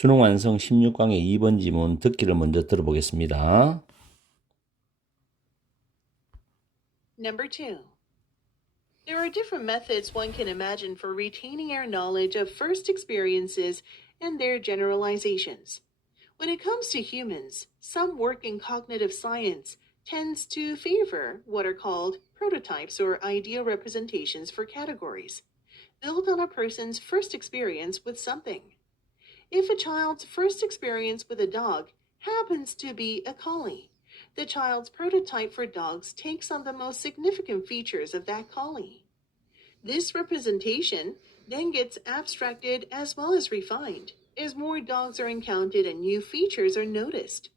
수능 완성 16강의 2번 지문 듣기를 먼저 들어보겠습니다. Number 2. There are different methods one can imagine for retaining our knowledge of first experiences and their generalizations. When it comes to humans, some work in cognitive science tends to favor what are called prototypes or ideal representations for categories, built on a person's first experience with something. If a child's first experience with a dog happens to be a collie, the child's prototype for dogs takes on the most significant features of that collie. This representation then gets abstracted as well as refined as more dogs are encountered and new features are noticed.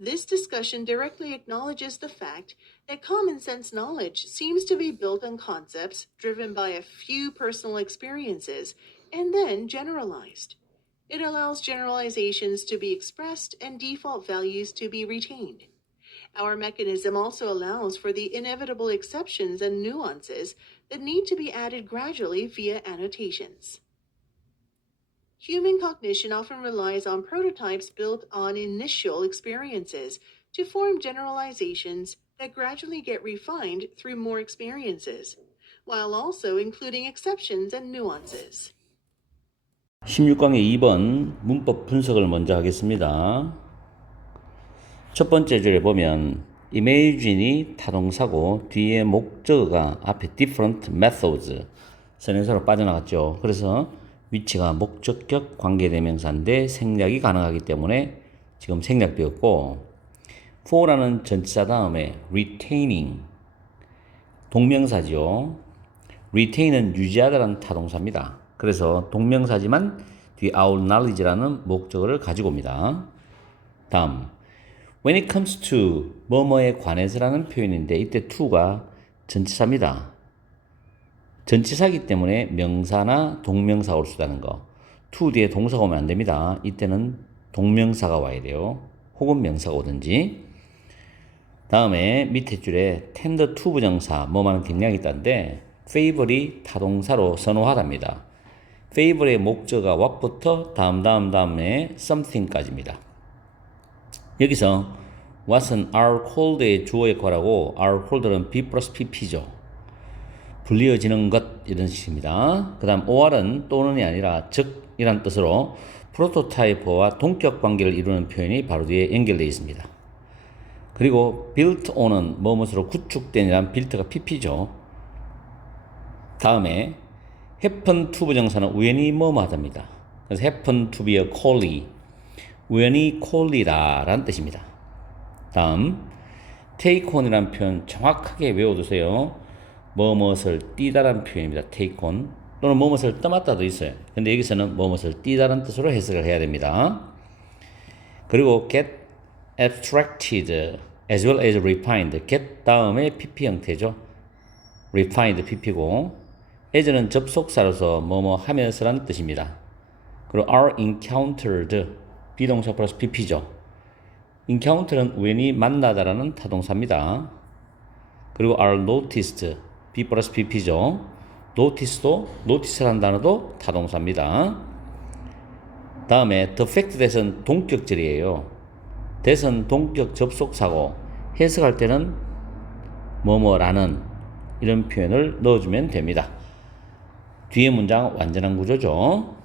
This discussion directly acknowledges the fact that common sense knowledge seems to be built on concepts driven by a few personal experiences and then generalized. It allows generalizations to be expressed and default values to be retained. Our mechanism also allows for the inevitable exceptions and nuances that need to be added gradually via annotations. Human cognition often relies on prototypes built on initial experiences to form generalizations that gradually get refined through more experiences, while also including exceptions and nuances. 16강의 2번 문법 분석을 먼저 하겠습니다. 첫 번째 줄에 보면 imagine이 타동사고 뒤에 목적어가 앞에 different methods 선행사로 빠져나갔죠. 그래서 위치가 목적격 관계대명사인데 생략이 가능하기 때문에 지금 생략되었고 for라는 전치사 다음에 retaining 동명사죠. retain은 유지하다라는 타동사입니다. 그래서 동명사지만 뒤에 our knowledge라는 목적어를 가지고 옵니다. 다음 when it comes to 뭐뭐에 관해서라는 표현인데 이때 to가 전치사입니다. 전치사이기 때문에 명사나 동명사가 올 수 있다는 거. to 뒤에 동사가 오면 안 됩니다. 이때는 동명사가 와야 돼요. 혹은 명사가 오든지. 다음에 밑에 줄에 tend to 부정사 뭐만은 경향이 있다는데 favor이 타동사로 선호하답니다. favor의 목적어가 what부터 다음에 something까지입니다. 여기서 what은 are cold의 주어 역할하고 are cold는 be 플러스 pp죠. 불리어지는 것 이런 식입니다. 그 다음 or은 또는이 아니라 즉이란 뜻으로 프로토타이프와 동격 관계를 이루는 표현이 바로 뒤에 연결되어 있습니다. 그리고 built on은 뭐뭇으로 구축된이란 built가 pp죠. 다음에 happen to 부정사는 우연히 뭐뭐하답니다. 그래서 happen to be a collie 우연히 콜리다라는 뜻입니다. 다음 take on이라는 표현 정확하게 외워두세요. 뭐뭇을 띄다라는 표현입니다. take on 또는 뭐뭇을 떠맡다도 있어요. 근데 여기서는 뭐뭇을 띄다라는 뜻으로 해석을 해야 됩니다. 그리고 get abstracted as well as refined get 다음에 pp 형태죠. refined pp고 as는 접속사로서 뭐뭐 하면서라는 뜻입니다. 그리고 are encountered 비동사 플러스 pp죠. encounter는 우연히 만나다라는 타동사입니다. 그리고 are noticed b 플러스 pp죠. notice도 notice라는 단어도 타동사입니다. 다음에 the fact that은 동격절이에요. that은 동격 접속사고 해석할 때는 뭐뭐라는 이런 표현을 넣어주면 됩니다. 뒤에 문장 완전한 구조죠.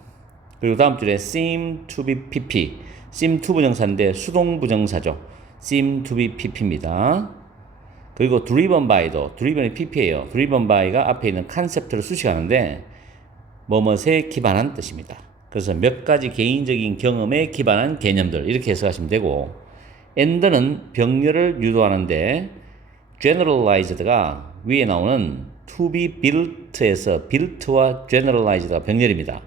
그리고 다음 줄에 seem to be pp seem to 부정사인데 수동 부정사죠. seem to be pp입니다. 그리고 driven by도 driven이 pp예요. driven by가 앞에 있는 컨셉트를 수식하는데 뭐뭐에 기반한 뜻입니다. 그래서 몇 가지 개인적인 경험에 기반한 개념들 이렇게 해석하시면 되고 and는 병렬을 유도하는데 generalized가 위에 나오는 to be built에서 built와 generalized가 병렬입니다.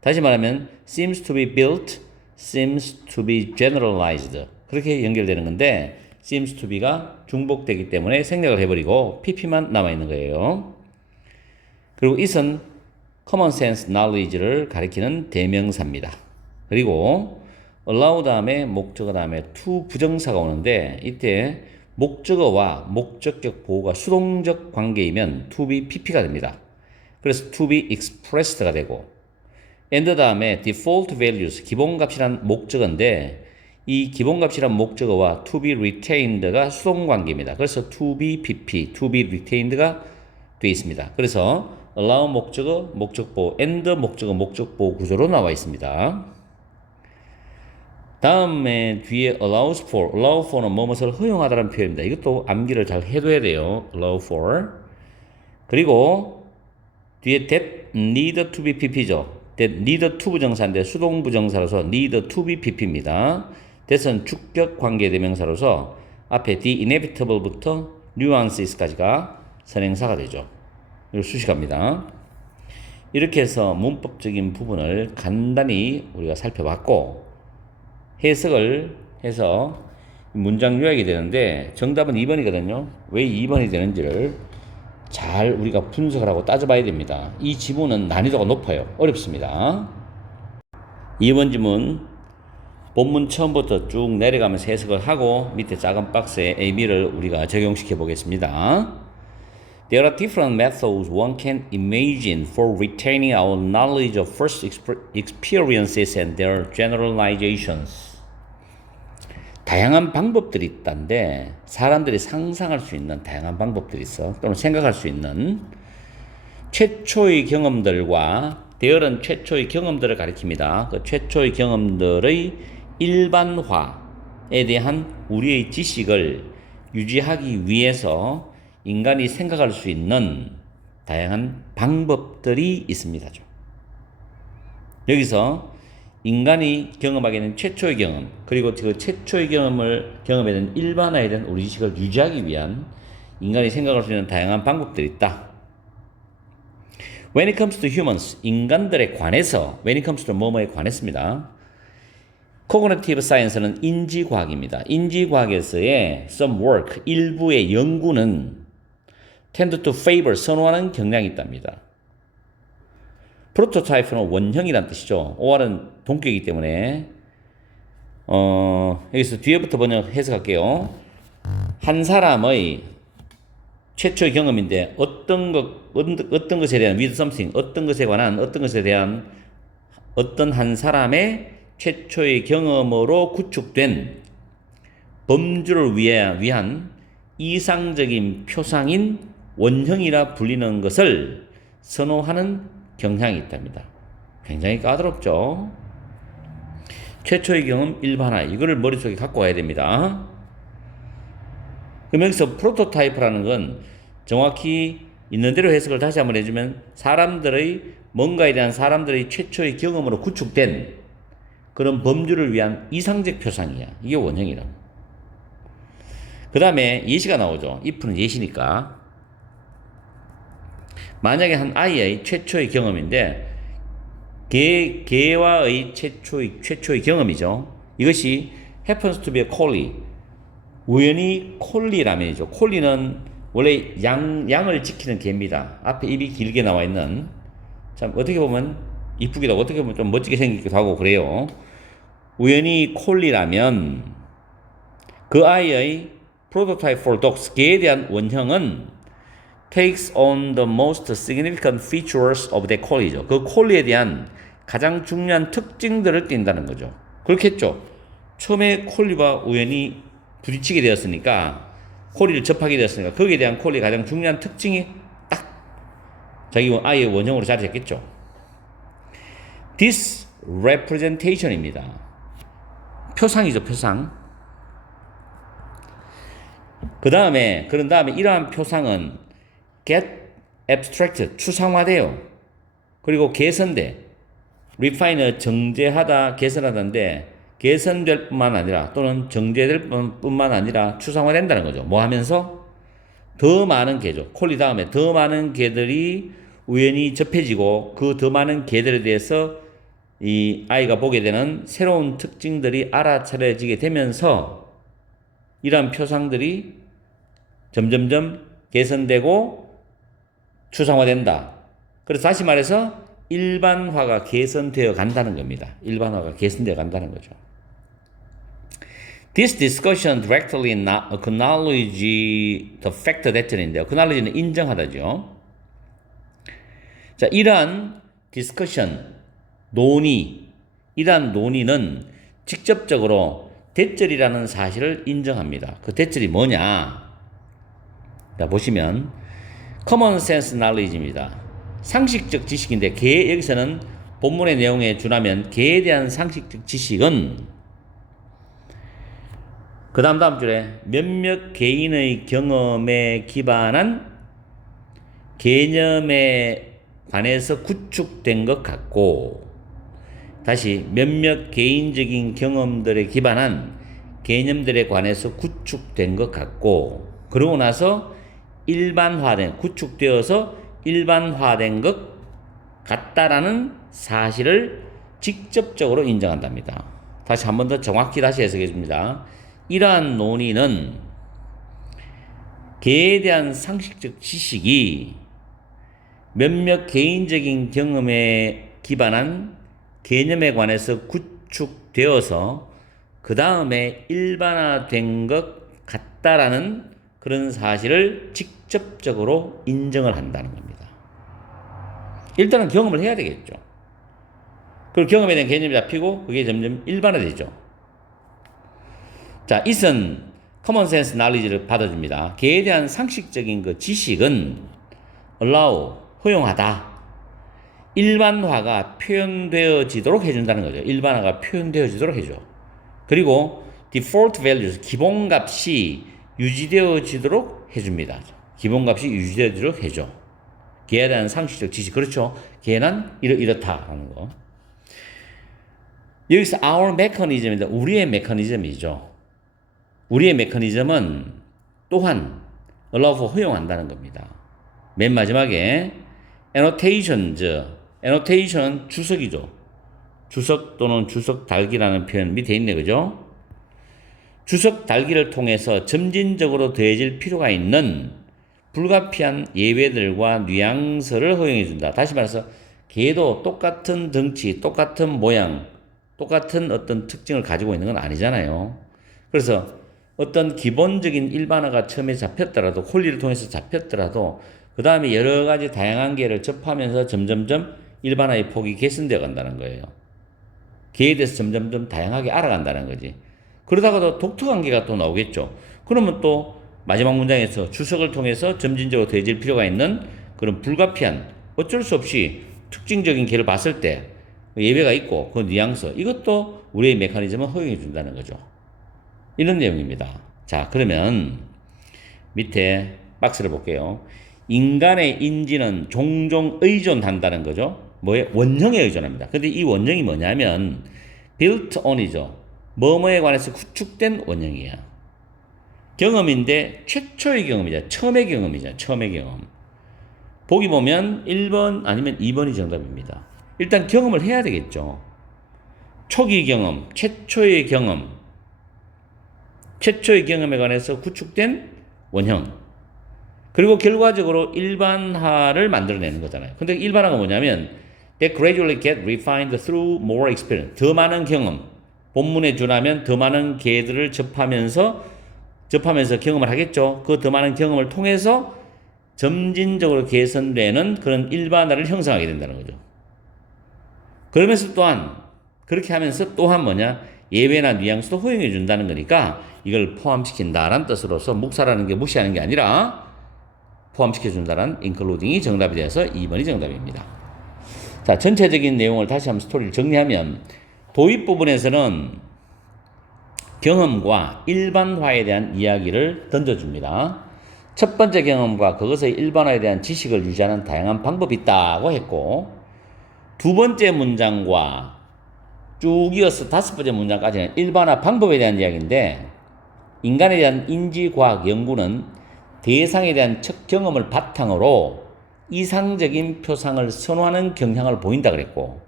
다시 말하면 seems to be built, seems to be generalized 그렇게 연결되는 건데 seems to be가 중복되기 때문에 생략을 해버리고 pp만 남아있는 거예요. 그리고 it은 common sense knowledge를 가리키는 대명사입니다. 그리고 allow 다음에 목적어 다음에 to 부정사가 오는데 이때 목적어와 목적격 보호가 수동적 관계이면 to be pp가 됩니다. 그래서 to be expressed가 되고 and 다음에 default values, 기본값이란 목적어인데 이 기본값이란 목적어와 to be retained가 수동관계입니다. 그래서 to be pp, to be retained가 되어 있습니다. 그래서 allow 목적어, 목적보, and 목적어, 목적보 구조로 나와 있습니다. 다음에 뒤에 allows for는 뭐뭇을 허용하다는 표현입니다. 이것도 암기를 잘 해둬야 돼요. allow for. 그리고 뒤에 that need to be pp죠. that need to 부정사인데 수동 부정사로서 need to be pp입니다. that은 주격 관계 대명사로서 앞에 the inevitable부터 nuances까지가 선행사가 되죠. 이거 수식합니다. 이렇게 해서 문법적인 부분을 간단히 우리가 살펴봤고 해석을 해서 문장 요약이 되는데 정답은 2번이거든요. 왜 2번이 되는지를 잘 우리가 분석을 하고 따져봐야 됩니다. 이 지문은 난이도가 높아요. 어렵습니다. 2번 지문 본문 처음부터 쭉 내려가면서 해석을 하고 밑에 작은 박스에 A, B를 우리가 적용시켜 보겠습니다. There are different methods one can imagine for retaining our knowledge of first experiences and their generalizations. 다양한 방법들이 있다는데 사람들이 상상할 수 있는 다양한 방법들이 있어. 또는 생각할 수 있는 최초의 경험들과 대열은 최초의 경험들을 가리킵니다. 그 최초의 경험들의 일반화에 대한 우리의 지식을 유지하기 위해서 인간이 생각할 수 있는 다양한 방법들이 있습니다. 여기서 인간이 경험하게 된 최초의 경험, 그리고 그 최초의 경험을 경험에 대한 일반화에 대한 우리 지식을 유지하기 위한 인간이 생각할 수 있는 다양한 방법들이 있다. When it comes to humans, 인간들에 관해서, when it comes to 뭐뭐에 관했습니다. Cognitive Science는 인지과학입니다. 인지과학에서의 some work, 일부의 연구는 tend to favor, 선호하는 경향이 있답니다. 프로토타입은 원형이란 뜻이죠. OR은 동격이기 때문에 여기서 뒤에부터 번역 해석할게요. 한 사람의 최초의 경험인데 어떤 것에 대한 with something, 어떤 것에 관한 어떤 것에 대한 어떤 한 사람의 최초의 경험으로 구축된 범주를 위한 이상적인 표상인 원형이라 불리는 것을 선호하는 경향이 있답니다. 굉장히 까다롭죠. 최초의 경험 일반화, 이거를 머릿속에 갖고 와야 됩니다. 그럼 여기서 프로토타입이라는 건 정확히 있는 대로 해석을 다시 한번 해주면 사람들의 뭔가에 대한 사람들의 최초의 경험으로 구축된 그런 범주를 위한 이상적 표상이야. 이게 원형이라. 그 다음에 예시가 나오죠. if는 예시니까. 만약에 한 아이의 최초의 경험인데 개와의 최초의 경험이죠. 이것이 happens to be a collie. 우연히 콜리라면이죠. 콜리는 원래 양을 지키는 개입니다. 앞에 입이 길게 나와 있는, 참 어떻게 보면 이쁘기도 하고 어떻게 보면 좀 멋지게 생기기도 하고 그래요. 우연히 콜리라면 그 아이의 prototype for dogs, 개에 대한 원형은 takes on the most significant features of the collie죠. 그 콜리에 대한 가장 중요한 특징들을 띈다는 거죠. 그렇겠죠. 처음에 콜리와 우연히 부딪히게 되었으니까, 콜리를 접하게 되었으니까 거기에 대한 콜리의 가장 중요한 특징이 딱 자기 아이의 원형으로 자리 잡겠죠. This representation입니다. 표상이죠, 표상. 그런 다음에 이러한 표상은 get abstracted, 추상화돼요. 그리고 개선돼. refine, 정제하다, 개선하다인데 개선될 뿐만 아니라 또는 정제될 뿐만 아니라 추상화된다는 거죠. 뭐 하면서? 더 많은 개죠. 콜리 다음에 더 많은 개들이 우연히 접해지고 그 더 많은 개들에 대해서 이 아이가 보게 되는 새로운 특징들이 알아차려지게 되면서 이러한 표상들이 점점점 개선되고 추상화된다. 그래서 다시 말해서 일반화가 개선되어 간다는 겁니다. 일반화가 개선되어 간다는 거죠. This discussion directly acknowledge the fact that인데요. acknowledge는 인정하다죠. 자, 이러한 discussion, 논의, 이러한 논의는 직접적으로 대절이라는 사실을 인정합니다. 그 대절이 뭐냐? 자, 보시면 common sense knowledge입니다. 상식적 지식인데 여기서는 본문의 내용에 준하면 개에 대한 상식적 지식은 그 다음 줄에 몇몇 개인의 경험에 기반한 개념에 관해서 구축된 것 같고, 다시 몇몇 개인적인 경험들에 기반한 개념들에 관해서 구축된 것 같고, 그러고 나서 구축되어서 일반화된 것 같다라는 사실을 직접적으로 인정한답니다. 다시 한 번 더 정확히 다시 해석해 줍니다. 이러한 논의는 개에 대한 상식적 지식이 몇몇 개인적인 경험에 기반한 개념에 관해서 구축되어서 그 다음에 일반화된 것 같다라는 그런 사실을 직접적으로 인정을 한다는 겁니다. 일단은 경험을 해야 되겠죠. 그리고 경험에 대한 개념이 잡히고 그게 점점 일반화되죠. 자, it은 common sense knowledge를 받아줍니다. 개에 대한 상식적인 그 지식은 allow, 허용하다. 일반화가 표현되어지도록 해준다는 거죠. 일반화가 표현되어지도록 해줘. 그리고 default values, 기본값이 유지되어지도록 해줍니다. 기본값이 유지되어지도록 해줘. 개에 대한 상식적 지식, 그렇죠. 개는 이렇다라는 거. 여기서 our mechanism입니다. 우리의 메커니즘이죠. 우리의 메커니즘은 또한 allow for 허용한다는 겁니다. 맨 마지막에 annotation은 주석이죠. 주석 또는 주석 달기라는 표현 밑에 있네, 그죠? 주석 달기를 통해서 점진적으로 더해질 필요가 있는 불가피한 예외들과 뉘앙스를 허용해 준다. 다시 말해서 개도 똑같은 덩치, 똑같은 모양, 똑같은 어떤 특징을 가지고 있는 건 아니잖아요. 그래서 어떤 기본적인 일반화가 처음에 잡혔더라도, 홀리를 통해서 잡혔더라도 그 다음에 여러 가지 다양한 개를 접하면서 점점점 일반화의 폭이 개선되어 간다는 거예요. 개에 대해서 점점점 다양하게 알아간다는 거지. 그러다가도 독특한 개가 또 나오겠죠. 그러면 또 마지막 문장에서 주석을 통해서 점진적으로 더해질 필요가 있는 그런 불가피한, 어쩔 수 없이 특징적인 개를 봤을 때 예외가 있고 그 뉘앙스, 이것도 우리의 메커니즘을 허용해 준다는 거죠. 이런 내용입니다. 자, 그러면 밑에 박스를 볼게요. 인간의 인지는 종종 의존한다는 거죠. 뭐에? 원형에 의존합니다. 근데 이 원형이 뭐냐면 built on이죠. 뭐뭐에 관해서 구축된 원형이야. 경험인데 최초의 경험이죠. 처음의 경험이죠. 처음의 경험. 보기 보면 1번 아니면 2번이 정답입니다. 일단 경험을 해야 되겠죠. 초기 경험, 최초의 경험, 최초의 경험에 관해서 구축된 원형. 그리고 결과적으로 일반화를 만들어내는 거잖아요. 근데 일반화가 뭐냐면 that gradually get refined through more experience. 더 많은 경험. 본문에 준하면 더 많은 개들을 접하면서 경험을 하겠죠. 그 더 많은 경험을 통해서 점진적으로 개선되는 그런 일반화를 형성하게 된다는 거죠. 그러면서 또한 그렇게 하면서 또한 뭐냐? 예외나 뉘앙스도 허용해 준다는 거니까 이걸 포함시킨다라는 뜻으로서 묵사라는 게 무시하는 게 아니라 포함시켜 준다는 including이 정답이 되어서 2번이 정답입니다. 자, 전체적인 내용을 다시 한번 스토리를 정리하면 도입 부분에서는 경험과 일반화에 대한 이야기를 던져줍니다. 첫 번째 경험과 그것의 일반화에 대한 지식을 유지하는 다양한 방법이 있다고 했고, 두 번째 문장과 쭉 이어서 다섯 번째 문장까지는 일반화 방법에 대한 이야기인데, 인간에 대한 인지과학 연구는 대상에 대한 첫 경험을 바탕으로 이상적인 표상을 선호하는 경향을 보인다 그랬고,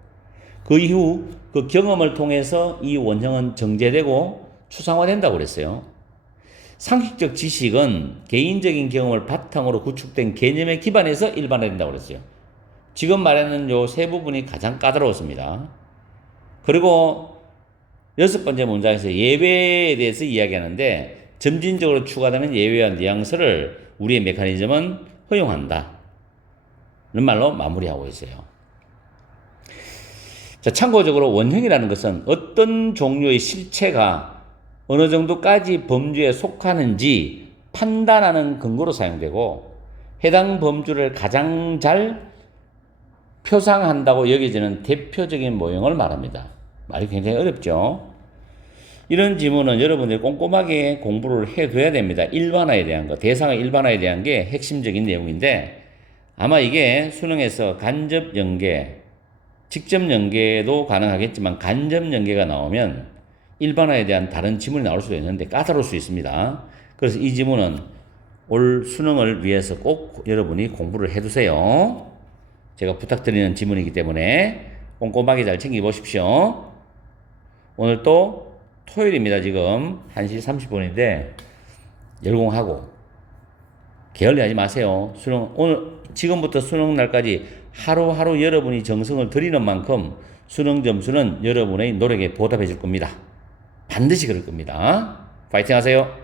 그 이후 그 경험을 통해서 이 원형은 정제되고 추상화된다고 그랬어요. 상식적 지식은 개인적인 경험을 바탕으로 구축된 개념에 기반해서 일반화된다고 그랬어요. 지금 말하는 요 세 부분이 가장 까다로웠습니다. 그리고 여섯 번째 문장에서 예외에 대해서 이야기하는데 점진적으로 추가되는 예외와 뉘앙스를 우리의 메커니즘은 허용한다. 이런 말로 마무리하고 있어요. 자, 참고적으로 원형이라는 것은 어떤 종류의 실체가 어느 정도까지 범주에 속하는지 판단하는 근거로 사용되고 해당 범주를 가장 잘 표상한다고 여겨지는 대표적인 모형을 말합니다. 말이 굉장히 어렵죠? 이런 지문은 여러분들이 꼼꼼하게 공부를 해둬야 됩니다. 일반화에 대한 거, 대상의 일반화에 대한 게 핵심적인 내용인데 아마 이게 수능에서 간접 연계, 직접 연계도 가능하겠지만 간접 연계가 나오면 일반화에 대한 다른 지문이 나올 수도 있는데 까다로울 수 있습니다. 그래서 이 지문은 올 수능을 위해서 꼭 여러분이 공부를 해두세요. 제가 부탁드리는 지문이기 때문에 꼼꼼하게 잘 챙겨보십시오. 오늘 또 토요일입니다. 지금 1시 30분인데 열공하고 게을리하지 마세요. 수능 오늘 지금부터 수능 날까지 하루하루 여러분이 정성을 들이는 만큼 수능 점수는 여러분의 노력에 보답해 줄 겁니다. 반드시 그럴 겁니다. 파이팅 하세요.